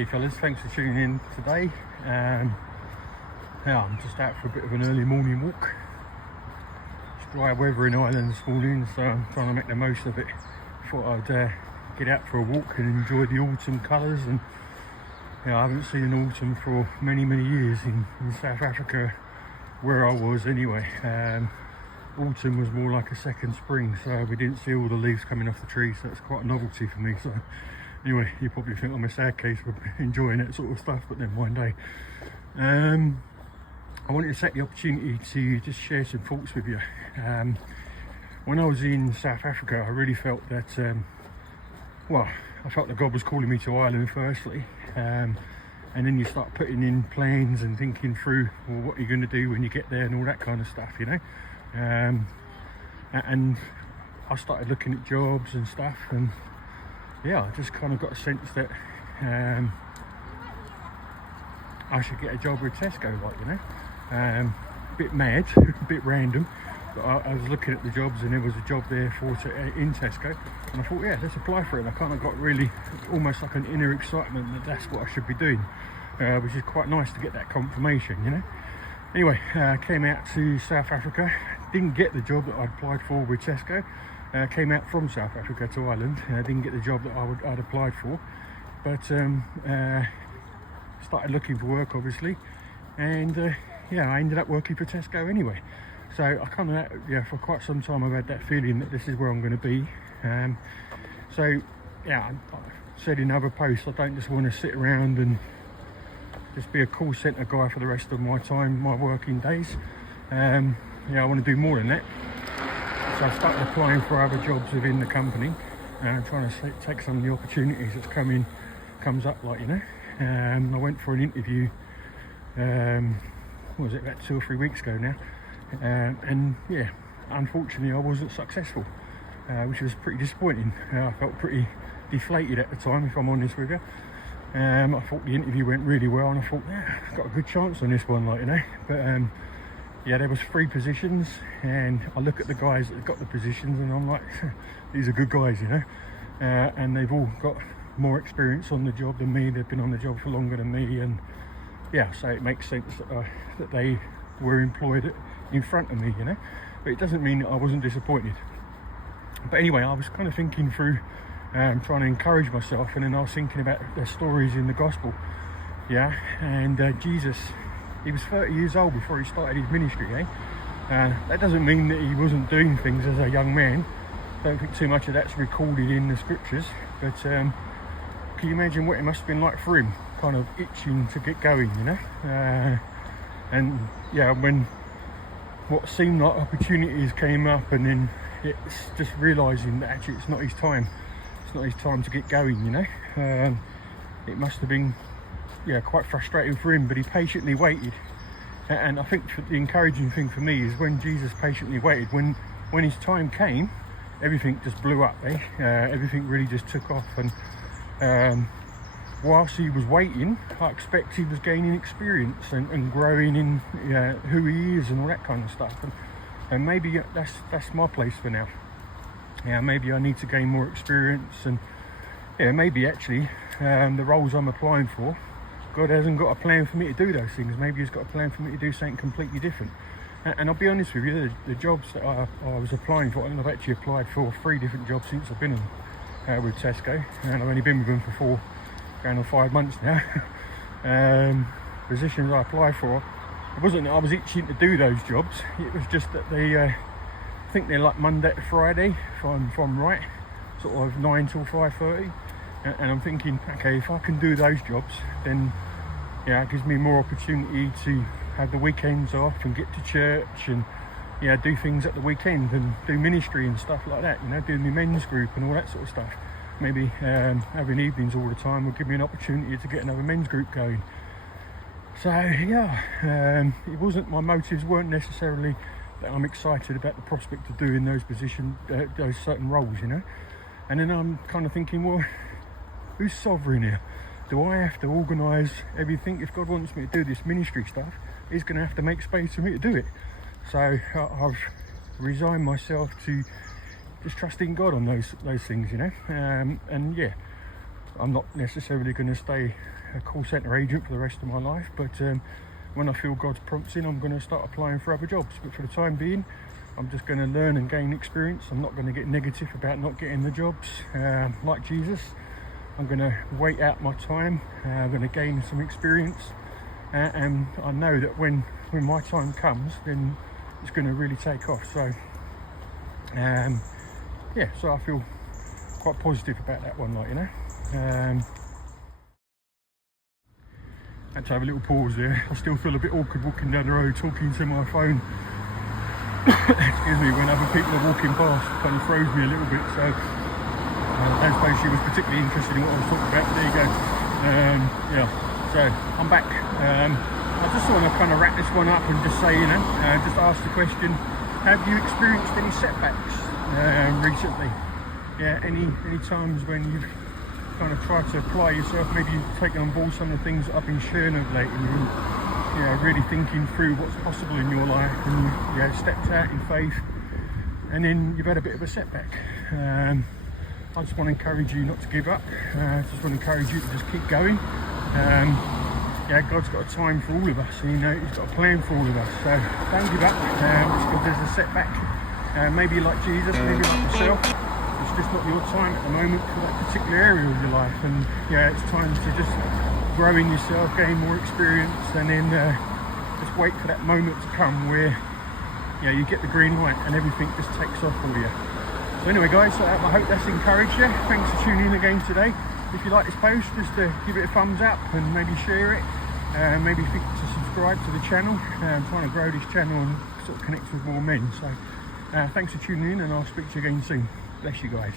Hey fellas, thanks for tuning in today. Yeah, I'm just out for a bit of an early morning walk. It's dry weather in Ireland this morning, so I'm trying to make the most of it. Thought I'd get out for a walk and enjoy the autumn colours. And I haven't seen autumn for many years in South Africa, where I was anyway. Autumn was more like a second spring, so we didn't see all the leaves coming off the trees, so it's quite a novelty for me. So anyway, you probably think I'm a sad case for enjoying that sort of stuff, but then one day. I wanted to take the opportunity to just share some thoughts with you. When I was in South Africa, I really felt that, I felt that God was calling me to Ireland firstly. And then you start putting in plans and thinking through, well, what you're going to do when you get there and all that kind of stuff, you know. And I started looking at jobs and stuff, and yeah, I just kind of got a sense that I should get a job with Tesco, like, you know. A bit mad, a bit random, but I was looking at the jobs and there was a job there in Tesco, and I thought, yeah, let's apply for it. And I kind of got really almost like an inner excitement that that's what I should be doing, which is quite nice to get that confirmation, you know. Anyway, came out to South Africa, didn't get the job that I'd applied for with Tesco. Came out from South Africa to Ireland, didn't get the job that I'd applied for, but started looking for work obviously, and I ended up working for Tesco anyway. So I kind of, for quite some time I've had that feeling that this is where I'm going to be. So I said in other posts, I don't just want to sit around and just be a call centre guy for the rest of my time, my working days. I want to do more than that. So I started applying for other jobs within the company, and trying to take some of the opportunities that's comes up, like, you know. I went for an interview, what was it, about 2 or 3 weeks ago now, and yeah, unfortunately I wasn't successful, which was pretty disappointing. I felt pretty deflated at the time, if I'm honest with you. I thought the interview went really well, and I thought, I've got a good chance on this one, like, you know. But there was 3 positions, and I look at the guys that got the positions and I'm like, these are good guys, you know. And they've all got more experience on the job than me. They've been on the job for longer than me, and so it makes sense that they were employed in front of me, you know. But it doesn't mean that I wasn't disappointed. But anyway, I was kind of thinking through, trying to encourage myself, and then I was thinking about the stories in the gospel, and Jesus, he was 30 years old before he started his ministry, that doesn't mean that he wasn't doing things as a young man. I don't think too much of that's recorded in the scriptures, but can you imagine what it must have been like for him, kind of itching to get going, you know. When what seemed like opportunities came up, and then it's just realising that actually it's not his time to get going, you know. It must have been quite frustrating for him, but he patiently waited. And I think the encouraging thing for me is when Jesus patiently waited, when his time came, everything just blew up, everything really just took off. And whilst he was waiting, I expect he was gaining experience and growing in who he is and all that kind of stuff. And maybe that's my place for now. Maybe I need to gain more experience, and maybe actually the roles I'm applying for, God hasn't got a plan for me to do those things. Maybe he's got a plan for me to do something completely different. And I'll be honest with you, the jobs that I was applying for, and I've actually applied for 3 different jobs since I've been with Tesco, and I've only been with them for going on 5 months now. Positions I applied for, it wasn't that I was itching to do those jobs, it was just that I think they're like Monday to Friday, if I'm right, sort of 9 till 5:30. And I'm thinking, okay, if I can do those jobs, then it gives me more opportunity to have the weekends off and get to church and do things at the weekend and do ministry and stuff like that, you know, doing the men's group and all that sort of stuff. Maybe having evenings all the time will give me an opportunity to get another men's group going. So it wasn't, my motives weren't necessarily that I'm excited about the prospect of doing those those certain roles, you know. And then I'm kind of thinking, well, who's sovereign here? Do I have to organise everything? If God wants me to do this ministry stuff, he's going to have to make space for me to do it. So I've resigned myself to just trusting God on those things, you know. I'm not necessarily going to stay a call centre agent for the rest of my life, but when I feel God's prompting, I'm going to start applying for other jobs. But for the time being, I'm just going to learn and gain experience. I'm not going to get negative about not getting the jobs. Like Jesus, I'm going to wait out my time. I'm going to gain some experience, and I know that when my time comes, then it's going to really take off. So yeah, so I feel quite positive about that one, like, you know. Had to have a little pause there. I still feel a bit awkward walking down the road talking to my phone. Excuse me, when other people are walking past, it kind of throws me a little bit. So I don't suppose she was particularly interested in what I was talking about. There you go. Yeah, so I'm back. I just want to kind of wrap this one up and just say, you know, just ask the question: have you experienced any setbacks recently? Yeah, any times when you've kind of tried to apply yourself, maybe you've taken on board some of the things that I've been sharing of late, and you know, really thinking through what's possible in your life, and you know, stepped out in faith, and then you've had a bit of a setback. I just want to encourage you not to give up. Just want to encourage you to just keep going. Yeah, God's got a time for all of us, and you know, He's got a plan for all of us. So don't give up. If there's a setback, maybe like Jesus, maybe like myself, it's just not your time at the moment for that particular area of your life. And yeah, it's time to just grow in yourself, gain more experience, and then just wait for that moment to come where, you know, you get the green light and everything just takes off for you. So anyway, guys, I hope that's encouraged you. Thanks for tuning in again today. If you like this post, just give it a thumbs up and maybe share it. Maybe think to subscribe to the channel. I'm trying to grow this channel and sort of connect with more men. So thanks for tuning in, and I'll speak to you again soon. Bless you guys.